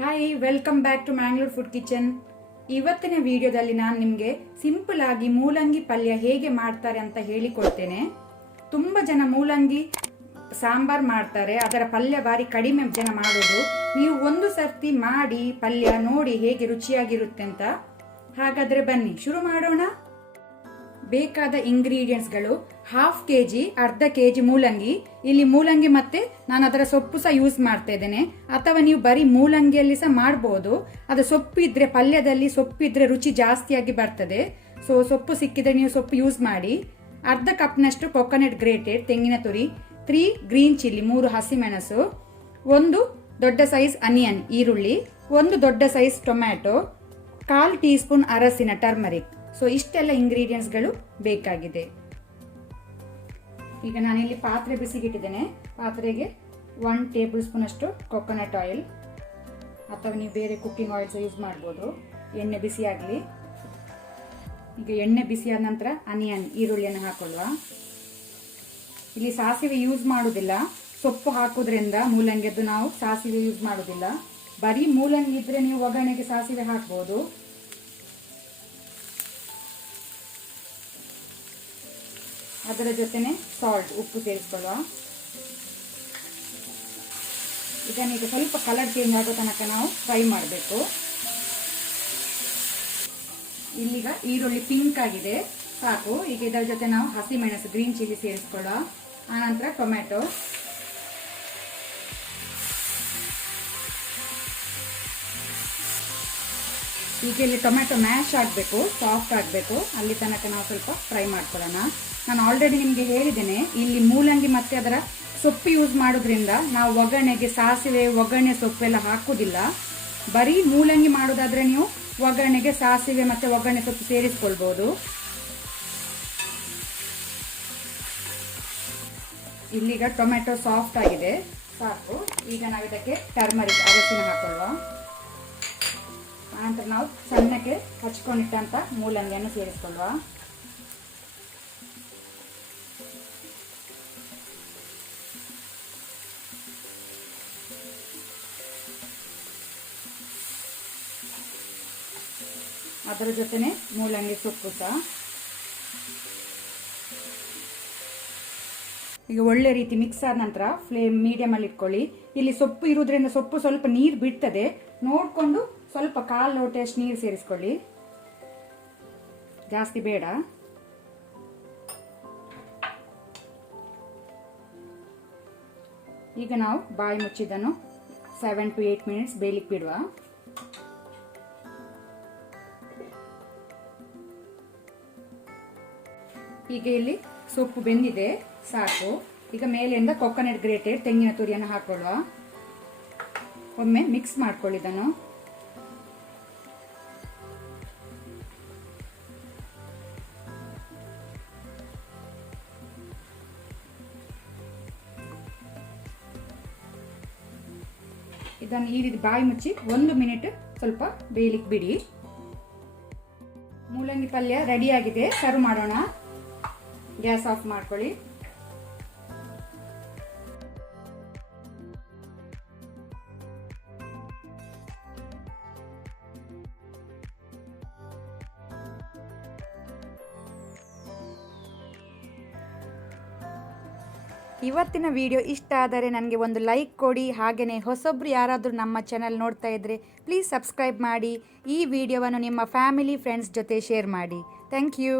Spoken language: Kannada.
Hi, welcome back to Mangalore food kitchen. ಇವತ್ತಿನ ವಿಡಿಯೋದಲ್ಲಿ ನಾನು ನಿಮಗೆ ಸಿಂಪಲ್ ಆಗಿ ಮೂಲಂಗಿ ಪಲ್ಯ ಹೇಗೆ ಮಾಡ್ತಾರೆ ಅಂತ ಹೇಳಿಕೊಡ್ತೇನೆ. ತುಂಬ ಜನ ಮೂಲಂಗಿ ಸಾಂಬಾರ್ ಮಾಡ್ತಾರೆ, ಅದರ ಪಲ್ಯ ಬಾರಿ ಕಡಿಮೆ ಜನ ಮಾಡೋದು. ನೀವು ಒಂದು ಸರ್ತಿ ಮಾಡಿ ಪಲ್ಯ ನೋಡಿ ಹೇಗೆ ರುಚಿಯಾಗಿರುತ್ತೆ ಅಂತ. ಹಾಗಾದ್ರೆ ಬನ್ನಿ ಶುರು ಮಾಡೋಣ. ಬೇಕಾದ ಇಂಗ್ರೀಡಿಯೆಂಟ್ಸ್ಗಳು: ಹಾಫ್ kg, ಅರ್ಧ kg ಮೂಲಂಗಿ. ಇಲ್ಲಿ ಮೂಲಂಗಿ ಮತ್ತೆ ನಾನು ಅದರ ಸೊಪ್ಪು ಸಹ ಯೂಸ್ ಮಾಡ್ತಾ ಇದ್ದೇನೆ, ಅಥವಾ ನೀವು ಬರೀ ಮೂಲಂಗಿಯಲ್ಲಿ ಸಹ ಮಾಡಬಹುದು. ಅದು ಸೊಪ್ಪಿದ್ರೆ, ಪಲ್ಯದಲ್ಲಿ ಸೊಪ್ಪಿದ್ರೆ ರುಚಿ ಜಾಸ್ತಿಯಾಗಿ ಬರ್ತದೆ. ಸೊ ಸೊಪ್ಪು ಸಿಕ್ಕಿದ್ರೆ ನೀವು ಸೊಪ್ಪು ಯೂಸ್ ಮಾಡಿ. ಅರ್ಧ ಕಪ್ನಷ್ಟು ಕೊಕೊನಟ್ ಗ್ರೇಟೆಡ್, ತೆಂಗಿನ ತುರಿ, 3 ಗ್ರೀನ್ ಚಿಲ್ಲಿ, 3 ಹಸಿಮೆಣಸು, 1 ದೊಡ್ಡ ಸೈಜ್ ಅನಿಯನ್ ಈರುಳ್ಳಿ, 1 ದೊಡ್ಡ ಸೈಜ್ ಟೊಮ್ಯಾಟೊ, 1/4 ಟೀ ಸ್ಪೂನ್ ಅರಸಿನ ಟರ್ಮರಿಕ್. ಸೊ ಇಷ್ಟೆಲ್ಲ ಇಂಗ್ರೀಡಿಯೆಂಟ್ಸ್ಗಳು ಬೇಕಾಗಿದೆ. ಈಗ ನಾನಿಲ್ಲಿ ಪಾತ್ರೆ ಬಿಸಿಗಿಟ್ಟಿದ್ದೇನೆ. ಪಾತ್ರೆಗೆ 1 ಟೇಬಲ್ ಸ್ಪೂನ್ ಅಷ್ಟು ಕೊಕೊನಟ್ ಆಯಿಲ್, ಅಥವಾ ನೀವು ಬೇರೆ ಕುಕ್ಕಿಂಗ್ ಆಯಿಲ್ಸ್ ಯೂಸ್ ಮಾಡ್ಬೋದು. ಎಣ್ಣೆ ಬಿಸಿ ಆಗಲಿ. ಈಗ ಎಣ್ಣೆ ಬಿಸಿಯಾದ ನಂತರ ಅನಿಯನ್ ಈರುಳ್ಳಿಯನ್ನು ಹಾಕೊಳ್ಳುವ. ಇಲ್ಲಿ ಸಾಸಿವೆ ಯೂಸ್ ಮಾಡುವುದಿಲ್ಲ, ಸೊಪ್ಪು ಹಾಕೋದ್ರಿಂದ ಮೂಲಂಗಿದ್ದು ನಾವು ಸಾಸಿವೆ ಯೂಸ್ ಮಾಡುವುದಿಲ್ಲ. ಬರೀ ಮೂಲಂಗಿ ಇದ್ರೆ ನೀವು ಒಗ್ಗರಣೆಗೆ ಸಾಸಿವೆ ಹಾಕ್ಬೋದು. ಅದರ ಜೊತೆನೆ ಸಾಲ್ಟ್, ಉಪ್ಪು ಸೇರಿಸ್ಕೊಳ್ಳುವ. ಇದನ್ನೀಗ ಸ್ವಲ್ಪ ಕಲರ್ ಚೇಂಜ್ ಆಗೋ ತನಕ ನಾವು ಫ್ರೈ ಮಾಡಬೇಕು. ಇಲ್ಲಿಗ ಈರುಳ್ಳಿ ಪಿಂಕ್ ಆಗಿದೆ, ಸಾಕು. ಈಗ ಇದರ ಜೊತೆ ನಾವು ಹಸಿಮೆಣಸು, ಗ್ರೀನ್ ಚಿಲ್ಲಿ ಸೇರಿಸ್ಕೊಳ್ಳುವ. ಆನಂತರ ಟೊಮ್ಯಾಟೊ, ಈಗ ಇಲ್ಲಿ ಟೊಮ್ಯಾಟೊ ಮ್ಯಾಶ್ ಆಗಬೇಕು, ಸಾಫ್ಟ್ ಆಗಬೇಕು. ಅಲ್ಲಿ ತನಕ ನಾವು ಸ್ವಲ್ಪ ಫ್ರೈ ಮಾಡ್ಕೊಳ್ಳೋಣ. ನಾನು ಆಲ್ರೆಡಿ ನಿಮಗೆ ಹೇಳಿದ್ದೇನೆ, ಇಲ್ಲಿ ಮೂಲಂಗಿ ಮತ್ತೆ ಅದರ ಸೊಪ್ಪು ಯೂಸ್ ಮಾಡೋದ್ರಿಂದ ನಾವು ಒಗ್ಗರಣೆಗೆ ಸಾಸಿವೆ, ಒಗ್ಗರಣೆ ಸೊಪ್ಪೆಲ್ಲ ಹಾಕುವುದಿಲ್ಲ. ಬರೀ ಮೂಲಂಗಿ ಮಾಡೋದಾದ್ರೆ ನೀವು ಒಗ್ಗರಣೆಗೆ ಸಾಸಿವೆ ಮತ್ತೆ ಒಗ್ಗರಣೆ ಸೊಪ್ಪು ಸೇರಿಸ್ಕೊಳ್ಬೋದು. ಇಲ್ಲಿಗ ಟೊಮ್ಯಾಟೊ ಸಾಫ್ಟ್ ಆಗಿದೆ, ಸಾಕು. ಈಗ ನಾವು ಇದಕ್ಕೆ ಟರ್ಮರಿಕ್, ಅರಸಿನ ಹಾಕೊಳ್ಳುವ. ಆನಂತರ ನಾವು ಸಣ್ಣಕ್ಕೆ ಹಚ್ಕೊಂಡಿಟ್ಟಂತ ಮೂಲಂಗಿಯನ್ನು ಸೇರಿಸ್ಕೊಳ್ಳುವ. ಅದರ ಜೊತೆನೆ ಮೂಲಂಗಿ ಸೊಪ್ಪು ಸಹ. ಈಗ ಒಳ್ಳೆ ರೀತಿ ಮಿಕ್ಸ್ ಆದ ನಂತರ ಫ್ಲೇಮ್ ಮೀಡಿಯಂ ಅಲ್ಲಿ ಇಟ್ಕೊಳ್ಳಿ. ಇಲ್ಲಿ ಸೊಪ್ಪು ಇರುವುದರಿಂದ ಸೊಪ್ಪು ಸ್ವಲ್ಪ ನೀರು ಬಿಡ್ತದೆ, ನೋಡ್ಕೊಂಡು ಸ್ವಲ್ಪ 1/4 ಲೋಟ ಅಷ್ಟು ನೀರು ಸೇರಿಸ್ಕೊಳ್ಳಿ, ಜಾಸ್ತಿ ಬೇಡ. ಈಗ ನಾವು ಬಾಯಿ ಮುಚ್ಚಿದನ್ನು 7 to 8 ಮಿನಿಟ್ಸ್ ಬೇಯಲಿಕ್ಕೆ ಬಿಡುವ. ಈಗ ಇಲ್ಲಿ ಸೊಪ್ಪು ಬೆಂದಿದೆ, ಸಾಕು. ಈಗ ಮೇಲಿಂದ ಕೊಕೊನಟ್ ಗ್ರೇಟೆಡ್, ತೆಂಗಿನ ತುರಿಯನ್ನು ಹಾಕೊಳ್ಳುವ. ಒಮ್ಮೆ ಮಿಕ್ಸ್ ಮಾಡ್ಕೊಳ್ಳಿ ಇದನ್ನು. ಇದನ್ನು ಈ ರೀತಿ ಬಾಯಿ ಮುಚ್ಚಿ 1 ಮಿನಿಟ್ ಸ್ವಲ್ಪ ಬೇಯಲಿಕ್ಕೆ ಬಿಡಿ. ಮೂಲಂಗಿ ಪಲ್ಯ ರೆಡಿ ಆಗಿದೆ, ಸರ್ವ್ ಮಾಡೋಣ. ಗ್ಯಾಸ್ ಆಫ್ ಮಾಡ್ಕೊಳ್ಳಿ. ಇವತ್ತಿನ ವಿಡಿಯೋ ಇಷ್ಟ ಆದರೆ ನನಗೆ ಒಂದು ಲೈಕ್ ಕೊಡಿ. ಹಾಗೆಯೇ ಹೊಸೊಬ್ರು ಯಾರಾದರೂ ನಮ್ಮ ಚಾನಲ್ ನೋಡ್ತಾ ಇದ್ದರೆ ಪ್ಲೀಸ್ ಸಬ್ಸ್ಕ್ರೈಬ್ ಮಾಡಿ. ಈ ವಿಡಿಯೋವನ್ನು ನಿಮ್ಮ ಫ್ಯಾಮಿಲಿ, ಫ್ರೆಂಡ್ಸ್ ಜೊತೆ ಶೇರ್ ಮಾಡಿ. Thank you.